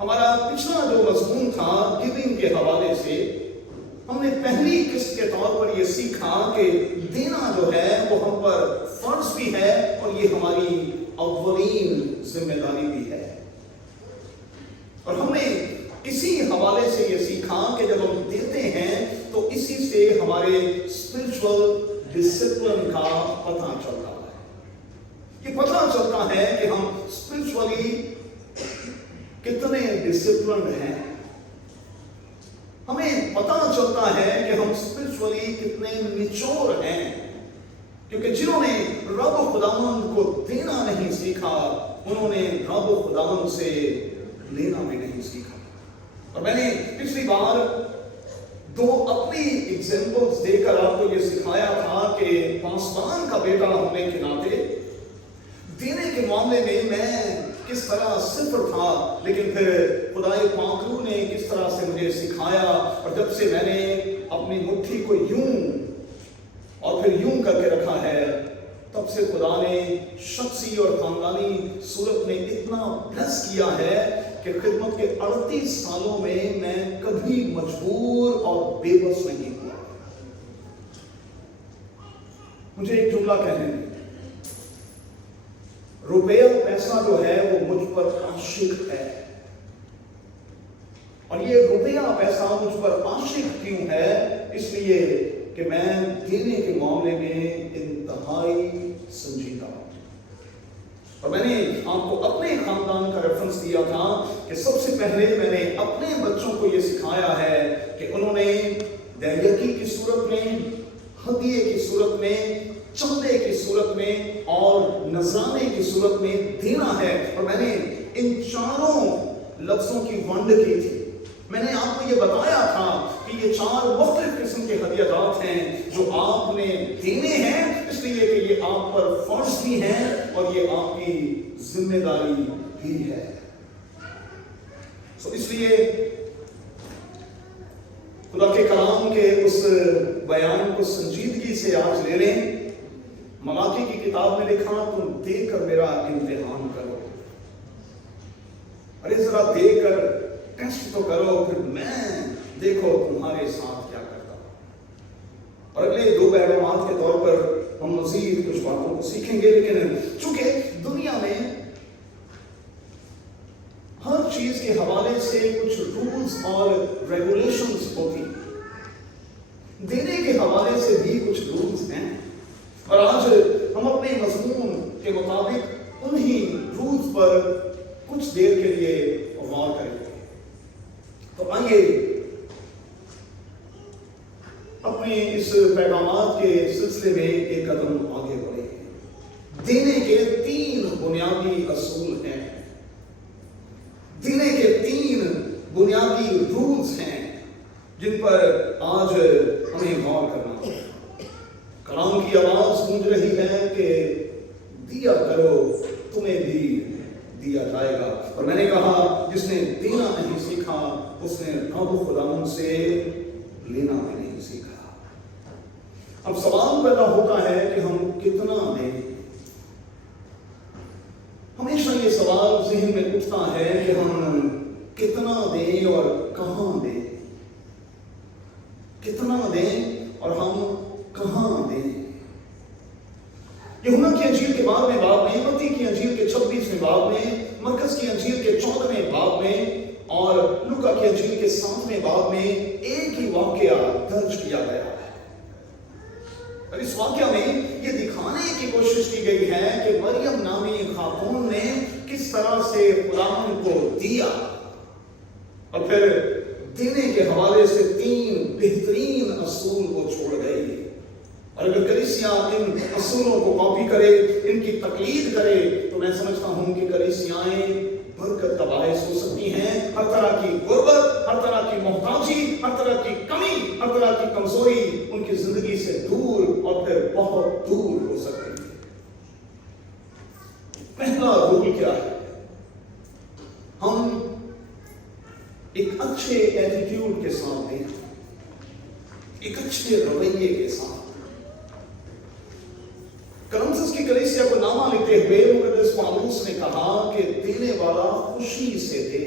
ہمارا پچھلا جو مضمون تھا گیونگ کے حوالے سے ہم نے پہلی قسط کے طور پر یہ سیکھا کہ دینا جو ہے وہ ہم پر فرض بھی ہے اور یہ ہماری اولین ذمہ داری بھی ہے. اور ہم نے اسی حوالے سے یہ سیکھا کہ جب ہم دیتے ہیں تو اسی سے ہمارے اسپرچول ڈسپلن کا پتہ چلتا ہے. یہ پتہ چلتا ہے کہ ہم اسپرچولی کتنے ڈسپلنڈ ہیں. ہمیں پتہ چلتا ہے کہ ہم اسپرچولی کتنے میچور ہیں، کیونکہ جنہوں نے رب خداوند کو دینا نہیں سیکھا انہوں نے رب خداوند سے لینا بھی نہیں سیکھا. اور میں نے پچھلی بار دو اپنی ایگزامپلز دے کر آپ کو یہ سکھایا تھا کہ پاسبان کا بیٹا ہونے کے ناطے دینے کے معاملے میں کس طرح صفر تھا، لیکن پھر خدائے پاک نے کس طرح سے مجھے سکھایا. اور جب سے میں نے اپنی مٹھی کو یوں اور پھر یوں کر کے رکھا ہے، تب سے خدا نے شخصی اور خاندانی صورت میں اتنا بلیس کیا ہے کہ خدمت کے 38 سالوں میں کبھی مجبور اور بے بس نہیں ہوا. مجھے ایک جملہ کہنے دیں، روپیہ پیسہ جو ہے وہ مجھ پر عاشق ہے. اور یہ روپیہ پیسہ مجھ پر عاشق کیوں ہے؟ اس لیے کہ میں دینے کے معاملے میں انتہائی سنجیدہ ہوں. اور میں نے آپ کو اپنے خاندان کا ریفرنس دیا تھا کہ سب سے پہلے میں نے اپنے بچوں کو یہ سکھایا ہے کہ انہوں نے دیگی کی صورت میں، ہدیے کی صورت میں، چندے کی صورت میں اور نذرانے کی صورت میں دینا ہے. اور میں نے ان چاروں لفظوں کی ونڈ کی تھی. میں نے آپ کو یہ بتایا تھا کہ یہ 4 مختلف قسم کے ہدیات ہیں جو آپ نے دینے ہیں، اس لیے کہ یہ آپ پر فرض بھی ہیں اور یہ آپ کی ذمہ داری بھی ہے. اس لیے خدا کے کلام کے اس بیان کو سنجیدگی سے آج لے لیں. ملاکی کی کتاب میں لکھا، تم دے کر میرا امتحان کرو. ارے ذرا دے کر ٹیسٹ تو کرو، پھر میں دیکھو تمہارے ساتھ کیا کرتا ہوں. اور اگلے 2 پیغامات کے طور پر ہم مزید کچھ باتوں کو سیکھیں گے، لیکن چونکہ دنیا میں ہر چیز کے حوالے سے کچھ رولز اور ریگولیشنز ہوتی ہیں، دینے کے حوالے سے بھی کچھ رولز ہیں. اور آج ہم اپنے مضمون کے مطابق انہی رولز پر کچھ دیر کے لیے غور کریں گے. تو آئیے اپنے اس پیغامات کے سلسلے میں ایک قدم آگے بڑھیں. دینے کے 3 بنیادی اصول ہیں، دینے کے 3 بنیادی رولز ہیں جن پر آج ہمیں غور کرنا ہے. کلام کی آواز گونج رہی ہے کہ دیا کرو تمہیں بھی دیا جائے گا. اور میں نے کہا جس نے دینا نہیں سیکھا اس نے رب خداوند سے لینا بھی نہیں سیکھا. اب سوال پیدا ہوتا ہے کہ ہم کتنا دیں. ہمیشہ یہ سوال ذہن میں اٹھتا ہے کہ ہم کتنا دیں اور کہاں دیں، کتنا دیں اور ہم کہاں دیں. یوحنا کی انجیل کے 12ویں باب میں، متی کی انجیل کے 26ویں باب میں، مرکز کی انجیل کے 14ویں باب میں اور لوکا کی انجیل کے 7ویں باب میں ایک ہی واقعہ درج کیا گیا ہے. اور اس واقعہ میں یہ دکھانے کی کوشش کی گئی ہے کہ مریم نامی خاتون نے کس طرح سے خداوند کو دیا اور پھر دینے کے حوالے سے 3 بہترین اصول کو چھوڑ گئی. اور اگر کلیسیا ان اصولوں کو کاپی کرے، ان کی تقلید کرے، تو میں سمجھتا ہوں کہ کلیسیائیں برکت کا باعث ہو سکتی ہیں. ہر طرح کی غربت، ہر طرح کی محتاجی، ہر طرح کی کمی، ہر طرح کی کمزوری ان کی زندگی سے دور اور پھر بہت دور ہو سکتی ہے. پہلا رول کیا ہے؟ ہم ایک اچھے ایٹیٹیوڈ کے ساتھ دیں، ایک اچھے رویے کے ساتھ. کلمسس کی کلیسیا کو نامہ لکھتے ہوئے مقدس پالوس نے کہا کہ دینے والا خوشی سے دے.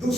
2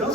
10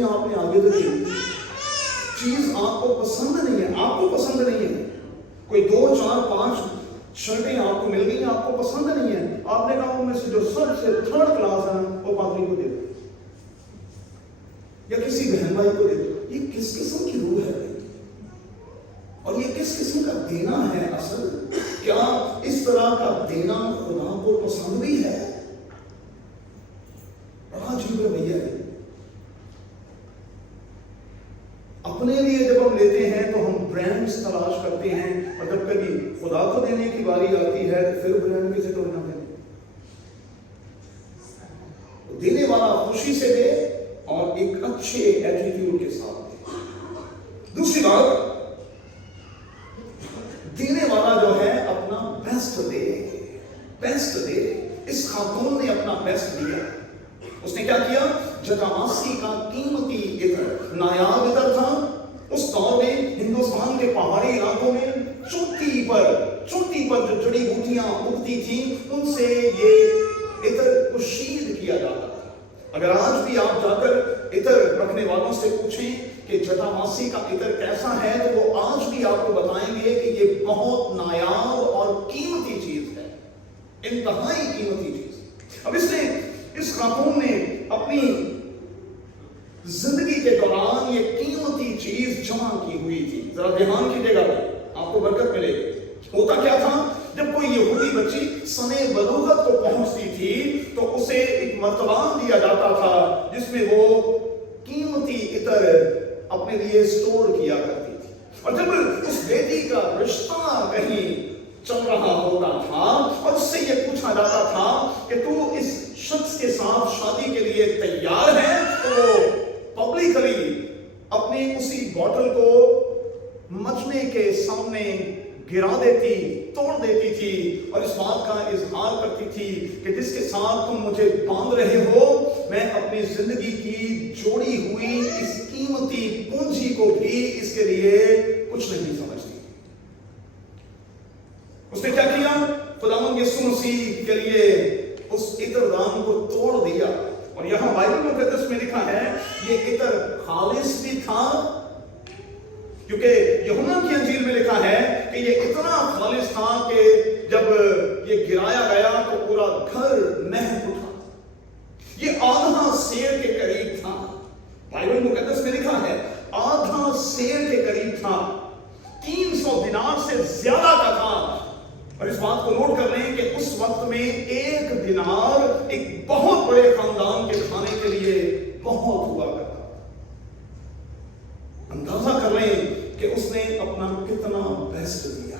نہیں آپ نے آگے تو دی چیز آپ کو پسند نہیں ہے، آپ کو پسند نہیں ہے، کوئی 2 4 5 شرٹیں آپ کو مل گئی ہیں، آپ کو پسند نہیں ہے، آپ نے کہا ان میں سے جو سب سے 3rd کلاس ہے وہ پادری کو دے دو یا کسی بہن بھائی کو دے دو۔ یہ کس قسم کی روح ہے اور یہ کس قسم کا دینا ہے؟ اصل کیا اس طرح کا دینا خدا کو پسند بھی ہے؟ بڑا عجیب رویہ ہے۔ اپنے لیے جب ہم لیتے ہیں تو ہم برانڈز تلاش کرتے ہیں، اور جب کبھی خدا کو دینے کی باری آتی ہے تو پھر برانڈ کسی کو نہ دیں۔ دینے والا خوشی سے دے اور ایک اچھے ایٹیٹیوڈ کے ساتھ دے۔ دوسری بات، دینے والا جو ہے اپنا بیسٹ دے، بیسٹ دے۔ اس خاتون نے اپنا بیسٹ دیا۔ اس نے کیا کیا؟ جٹاماسی کا قیمتی عطر، نایاب عطر تھا۔ اس دور میں ہندوستان کے پہاڑی علاقوں میں چوٹی پر جو جڑی بوٹیاں اگتی تھیں ان سے یہ عطر کشید کیا جاتا تھا۔ اگر آج بھی آپ جا کر عطر رکھنے والوں سے پوچھیں کہ جٹاماسی کا عطر کیسا ہے تو وہ آج بھی آپ کو بتائیں گے کہ یہ بہت نایاب اور قیمتی چیز ہے، انتہائی قیمتی چیز۔ اب اس خاتون نے اپنی زندگی کے دوران یہ قیمتی چیز جمع کی ہوئی تھی۔ ذرا دھیان کیجیے گا، آپ کو برکت ملے گی۔ ہوتا کیا تھا؟ جب کوئی یہودی بچی سنے بلوغت کو پہنچتی تھی تو اسے ایک مرتبان دیا جاتا تھا جس میں وہ قیمتی عطر اپنے لیے سٹور کیا کرتی تھی، اور جب اس بیٹی کا رشتہ کہیں چل رہا ہوتا تھا اور اس سے یہ پوچھا جاتا تھا کہ تو اس شخص کے ساتھ شادی کے لیے تیار ہے، تو وہ پبلکلی اپنے اسی بوٹل کو مجمع کے سامنے گرا دیتی، توڑ دیتی تھی اور اس بات کا اظہار کرتی تھی کہ جس کے ساتھ تم مجھے باندھ رہے ہو، میں اپنی زندگی کی جوڑی ہوئی اس قیمتی پونجی کو بھی اس کے لیے کچھ نہیں سمجھتی۔ اس نے کیا کیا؟ خداوند یسوع مسیح کے لیے اس عطر دان کو توڑ دیا، اور یہاں بائبل مقدس میں لکھا ہے یہ عطر خالص بھی تھا، کیونکہ یوحنا کی انجیل میں لکھا ہے کہ یہ اتنا خالص تھا کہ جب یہ گرایا گیا تو پورا گھر مہک اٹھا۔ یہ آدھا سیر کے قریب تھا، بائبل مقدس میں لکھا ہے آدھا سیر کے قریب تھا، 300 دینار سے زیادہ کا تھا۔ اور اس بات کو نوٹ کر لیں کہ اس وقت میں 1 دینار ایک بہت بڑے خاندان کے کھانے کے لیے بہت ہوا کرتا۔ اندازہ کر لیں کہ اس نے اپنا کتنا بیسٹ دیا۔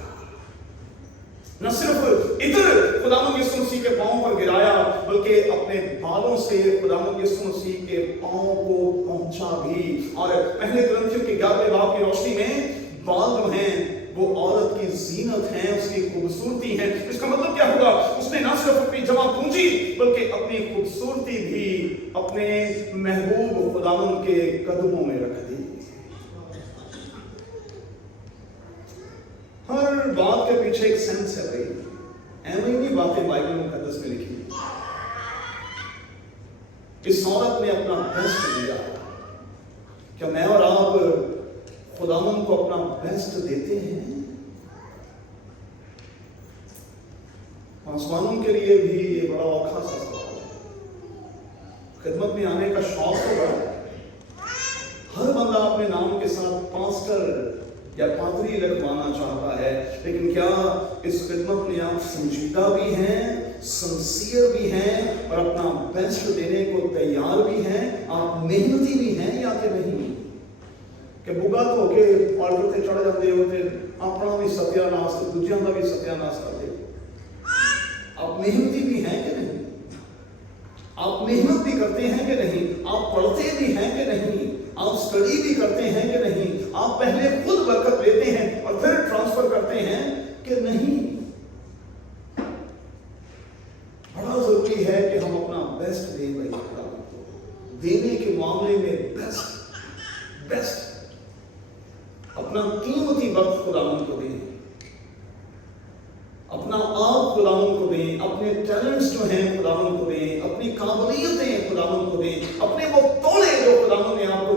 نہ صرف عطر خداوند یسوع مسیح کے پاؤں پر گرایا، بلکہ اپنے بالوں سے خداوند یسوع مسیح کے پاؤں کو پہنچا بھی۔ اور پہلے کرنتھیوں کے 11ویں باب کی روشنی میں بال جو ہیں وہ عورت کی زینت ہیں، اس کی خوبصورتی ہے۔ اس کا مطلب کیا ہوا؟ اس نے نہ صرف اپنی جمع پونجی بلکہ اپنی خوبصورتی بھی اپنے محبوب خداوند کے قدموں میں رکھ دی۔ ہر بات کے پیچھے ایک سینس ہے بھائی، ایویں نہیں باتیں بائبل مقدس میں لکھی۔ اس عورت نے اپنا بیسٹ دیا۔ کیا میں اور آپ خداوند کو اپنا بیسٹ دیتے ہیں؟ آسمانوں کے لیے بھی یہ بڑا اوکھا سا سوال ہے۔ خدمت میں آنے کا شوق تو بڑا، ہر بندہ اپنے نام کے ساتھ پاسٹر یا پادری رکھوانا چاہتا ہے، لیکن کیا اس خدمت میں آپ سنجیدہ بھی ہیں، سنسیئر بھی ہیں اور اپنا بیسٹ دینے کو تیار بھی ہیں؟ آپ محنتی بھی ہیں یا کہ نہیں؟ کہ بگا تو کے آرڈر تے چڑھ جاتے ہوتے اپنا بھی ستیہ ناس تے دوجیاں دا بھی ستیہ ناس کرتے۔ آپ محنتی بھی ہیں کہ نہیں؟ آپ محنت بھی کرتے ہیں کہ نہیں؟ آپ پڑھتے بھی ہیں کہ نہیں؟ آپ سٹڈی بھی کرتے ہیں کہ نہیں؟ آپ پہلے خود برکت لیتے ہیں اور پھر ٹرانسفر کرتے ہیں کہ نہیں؟ بڑا ضروری ہے کہ ہم اپنا بیسٹ دیں بھائی، دینے کے معاملے میں بیسٹ اپنا قیمتی وقت خداوند کو دیں، اپنا آپ خداوند کو دیں، اپنے ٹیلنٹس جو ہیں خداوند کو دیں، اپنی قابلیتیں خداوند کو دیں، اپنے وہ تولے جو خداوند نے آپ کو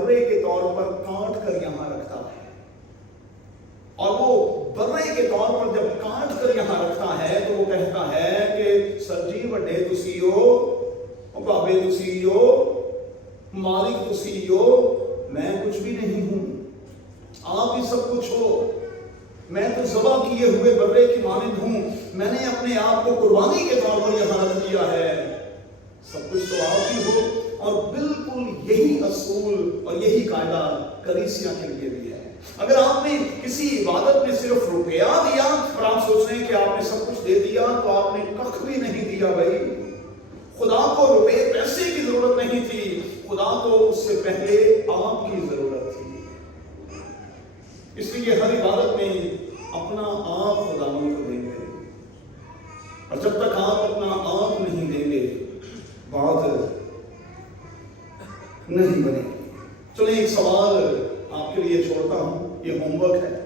برے کے طور پر کاٹ کر یہاں رکھتا ہے، اور وہ برے کے طور پر جب کاٹ کر یہاں رکھتا ہے تو وہ کہتا ہے کہ سر جی وڈے تسی ہو، بابے تسی ہو، مالک تسی ہو، میں کچھ بھی نہیں ہوں، آپ ہی سب کچھ ہو، میں تو ذبح کیے ہوئے برے کی مانند ہوں، میں نے اپنے آپ کو قربانی کے طور پر یہاں رکھ دیا ہے، سب کچھ تو آپ ہی ہو۔ اور بالکل یہی اصول اور یہی قاعدہ کلیسیا کے لیے بھی ہے۔ اگر آپ نے کسی عبادت میں صرف روپیہ دیا اور آپ سوچ رہے ہیں کہ آپ نے سب کچھ دے دیا، تو آپ نے کخ بھی نہیں دیا بھائی۔ خدا کو روپے پیسے کی ضرورت نہیں تھی، خدا کو اس سے پہلے آپ کی ضرورت تھی۔ اس لیے ہر عبادت میں اپنا آپ خداوند کو دیں گے، اور جب تک آپ اپنا آپ نہیں دیں گے بات نہیں بنے گی۔ چلیں ایک سوال آپ کے لیے چھوڑتا ہوں، یہ ہوم ورک ہے۔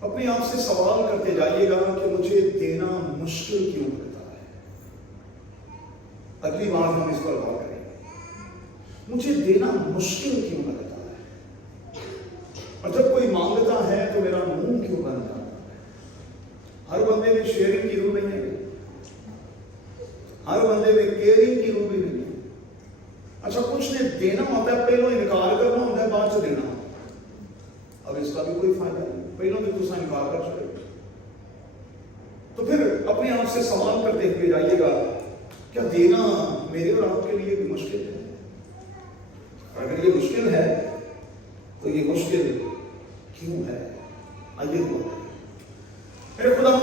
اپنے آپ سے سوال کرتے جائیے گا کہ مجھے دینا مشکل کیوں لگتا ہے؟ اگلی بار ہم اس پر غور کریں گے، مجھے دینا مشکل کیوں لگتا ہے؟ اور جب کوئی مانگتا ہے تو میرا منہ کیوں بن جاتا ہے؟ ہر بندے میں شیئرنگ کی روح نہیں ہے، ہر بندے میں کیئرنگ کی روح بھی نہیں ہے۔ اچھا کچھ نے دینا ہوتا ہے، پہلو انکار کرنا ہوتا ہے، بعد سے دینا ہوتا ہے۔ اب اس کا بھی کوئی فائدہ نہیں، پہلو تو تسا انکار کر چکے۔ تو پھر اپنے آپ سے سوال کرتے ہوئے جائیے گا، کیا دینا میرے اور آپ کے لیے بھی مشکل ہے؟ اگر یہ مشکل ہے تو یہ مشکل کیوں ہے؟ آئیے دعا کریں۔ میرے خدا